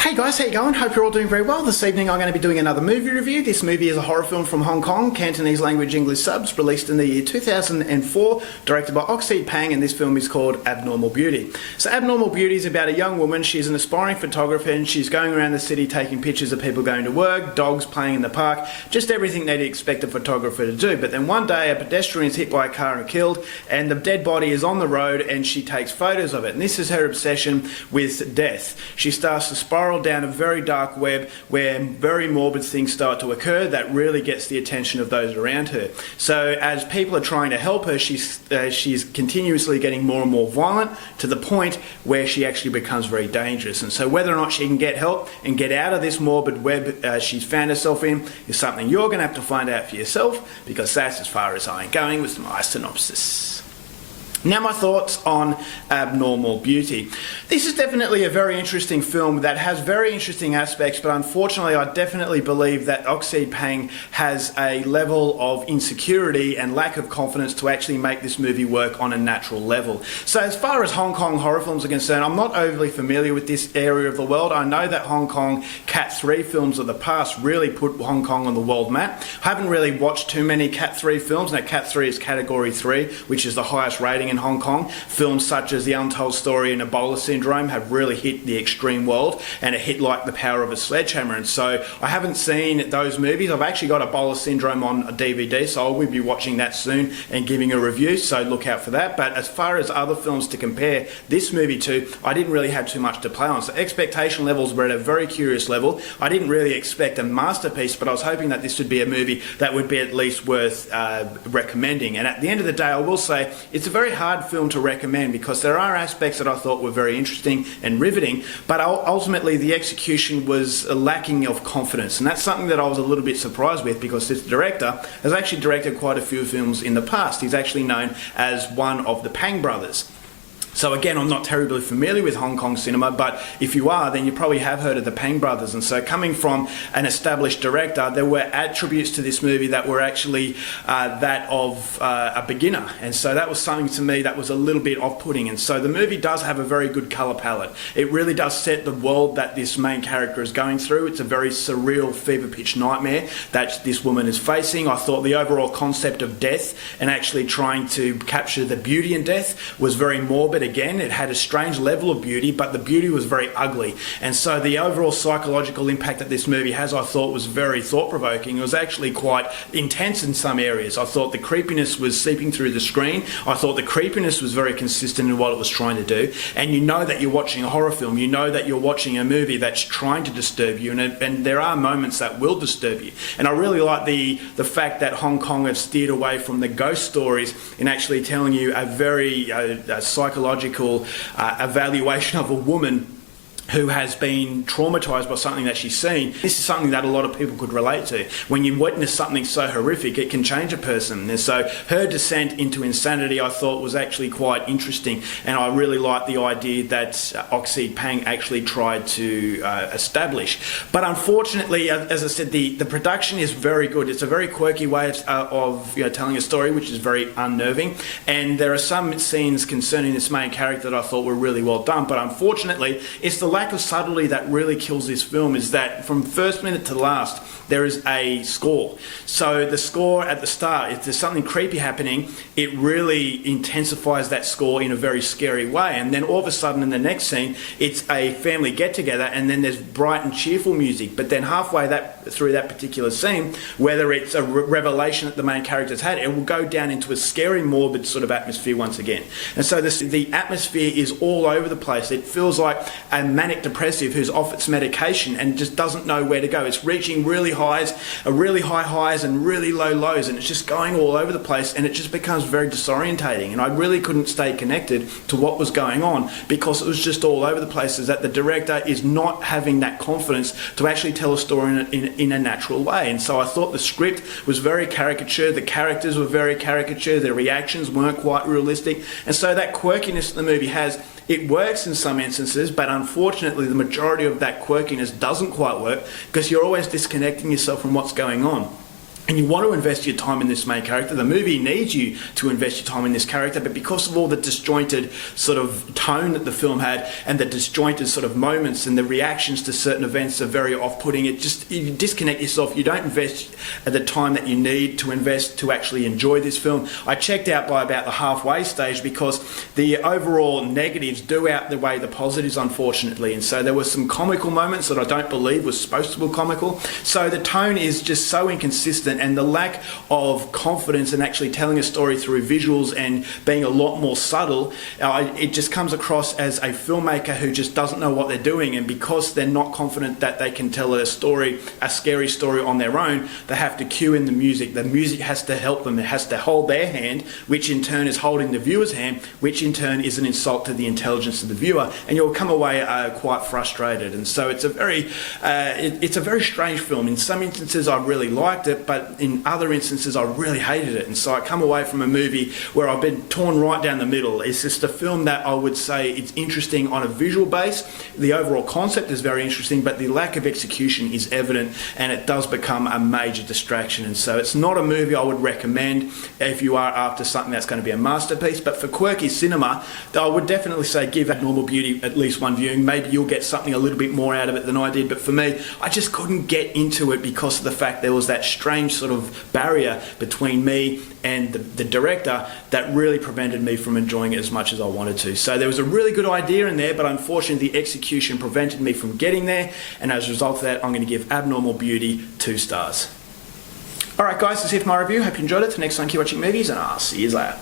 Hey guys, how you going? Hope you're all doing very well. This evening I'm going to be doing another movie review. This movie is a horror film from Hong Kong, Cantonese language English subs, released in the year 2004, directed by Oxide Pang, and this film is called Abnormal Beauty. So Abnormal Beauty is about a young woman. She's an aspiring photographer and she's going around the city taking pictures of people going to work, dogs playing in the park, just everything that you'd expect a photographer to do. But then one day a pedestrian is hit by a car and killed, and the dead body is on the road and she takes photos of it. And this is her obsession with death. She starts to spiral down a very dark web where very morbid things start to occur that really gets the attention of those around her. So as people are trying to help her, she's continuously getting more and more violent to the point where she actually becomes very dangerous. And so whether or not she can get help and get out of this morbid web she's found herself in is something you're going to have to find out for yourself, because that's as far as I'm going with my synopsis. Now my thoughts on Abnormal Beauty. This is definitely a very interesting film that has very interesting aspects, but unfortunately I definitely believe that Oxide Pang has a level of insecurity and lack of confidence to actually make this movie work on a natural level. So as far as Hong Kong horror films are concerned, I'm not overly familiar with this area of the world. I know that Hong Kong Cat 3 films of the past really put Hong Kong on the world map. I haven't really watched too many Cat 3 films. Now Cat 3 is category 3, which is the highest rating in Hong Kong. Films such as The Untold Story and Ebola Syndrome have really hit the extreme world, and it hit like the power of a sledgehammer. And so I haven't seen those movies. I've actually got Ebola Syndrome on a DVD, so I will be watching that soon and giving a review, so look out for that. But as far as other films to compare this movie to, I didn't really have too much to play on. So expectation levels were at a very curious level. I didn't really expect a masterpiece, but I was hoping that this would be a movie that would be at least worth recommending. And at the end of the day, I will say it's a very hard film to recommend, because there are aspects that I thought were very interesting and riveting, but ultimately the execution was lacking of confidence, and that's something that I was a little bit surprised with, because this director has actually directed quite a few films in the past. He's actually known as one of the Pang brothers. So again, I'm not terribly familiar with Hong Kong cinema, but if you are, then you probably have heard of the Pang brothers. And so coming from an established director, there were attributes to this movie that were actually that of a beginner. And so that was something to me that was a little bit off-putting. And so the movie does have a very good colour palette. It really does set the world that this main character is going through. It's a very surreal, fever-pitch nightmare that this woman is facing. I thought the overall concept of death and actually trying to capture the beauty in death was very morbid. Again, it had a strange level of beauty, but the beauty was very ugly. And so the overall psychological impact that this movie has, I thought, was very thought-provoking. It was actually quite intense in some areas. I thought the creepiness was seeping through the screen. I thought the creepiness was very consistent in what it was trying to do. And you know that you're watching a horror film. You know that you're watching a movie that's trying to disturb you, and there are moments that will disturb you. And I really like the fact that Hong Kong have steered away from the ghost stories in actually telling you a very psychological evaluation of a woman who has been traumatised by something that she's seen. This is something that a lot of people could relate to. When you witness something so horrific, it can change a person. And so her descent into insanity, I thought, was actually quite interesting, and I really liked the idea that Oxide Pang actually tried to establish. But unfortunately, as I said, the production is very good. It's a very quirky way of telling a story, which is very unnerving. And there are some scenes concerning this main character that I thought were really well done. But unfortunately, it's the lack of subtlety that really kills this film. Is that from first minute to last there is a score. So the score at the start, if there's something creepy happening, it really intensifies that score in a very scary way. And then all of a sudden in the next scene, it's a family get-together, and then there's bright and cheerful music. But then halfway through that particular scene, whether it's a revelation that the main character's had, it will go down into a scary, morbid sort of atmosphere once again. And so the atmosphere is all over the place. It feels like a manic depressive who's off its medication and just doesn't know where to go. It's reaching really high highs and really low lows, and it's just going all over the place, and it just becomes very disorientating. And I really couldn't stay connected to what was going on, because it was just all over the place. Is that the director is not having that confidence to actually tell a story in a natural way. And so I thought the script was very caricature, the characters were very caricature, their reactions weren't quite realistic, and so that quirkiness that the movie has, it works in some instances, but unfortunately the majority of that quirkiness doesn't quite work, because you're always disconnecting yourself from what's going on. and you want to invest your time in this main character. The movie needs you to invest your time in this character, but because of all the disjointed sort of tone that the film had and the disjointed sort of moments and the reactions to certain events are very off-putting, you disconnect yourself. You don't invest at the time that you need to invest to actually enjoy this film. I checked out by about the halfway stage because the overall negatives do outweigh the positives, unfortunately, and so there were some comical moments that I don't believe was supposed to be comical. So the tone is just so inconsistent, and the lack of confidence in actually telling a story through visuals and being a lot more subtle, it just comes across as a filmmaker who just doesn't know what they're doing, and because they're not confident that they can tell a story, a scary story on their own, they have to cue in the music. The music has to help them. It has to hold their hand, which in turn is holding the viewer's hand, which in turn is an insult to the intelligence of the viewer, and you'll come away quite frustrated. And so it's a very strange film. In some instances I really liked it, but in other instances I really hated it, and so I come away from a movie where I've been torn right down the middle. It's just a film that I would say it's interesting on a visual base. The overall concept is very interesting, but the lack of execution is evident, and it does become a major distraction. And so it's not a movie I would recommend if you are after something that's going to be a masterpiece. But for quirky cinema, I would definitely say give Abnormal Beauty at least one viewing. Maybe you'll get something a little bit more out of it than I did, but for me, I just couldn't get into it because of the fact there was that strange sort of barrier between me and the director that really prevented me from enjoying it as much as I wanted to. So there was a really good idea in there, but unfortunately the execution prevented me from getting there, and as a result of that, I'm going to give Abnormal Beauty 2 stars. Alright guys, that's it for my review. Hope you enjoyed it. Till next time, keep watching movies, and I'll see you later.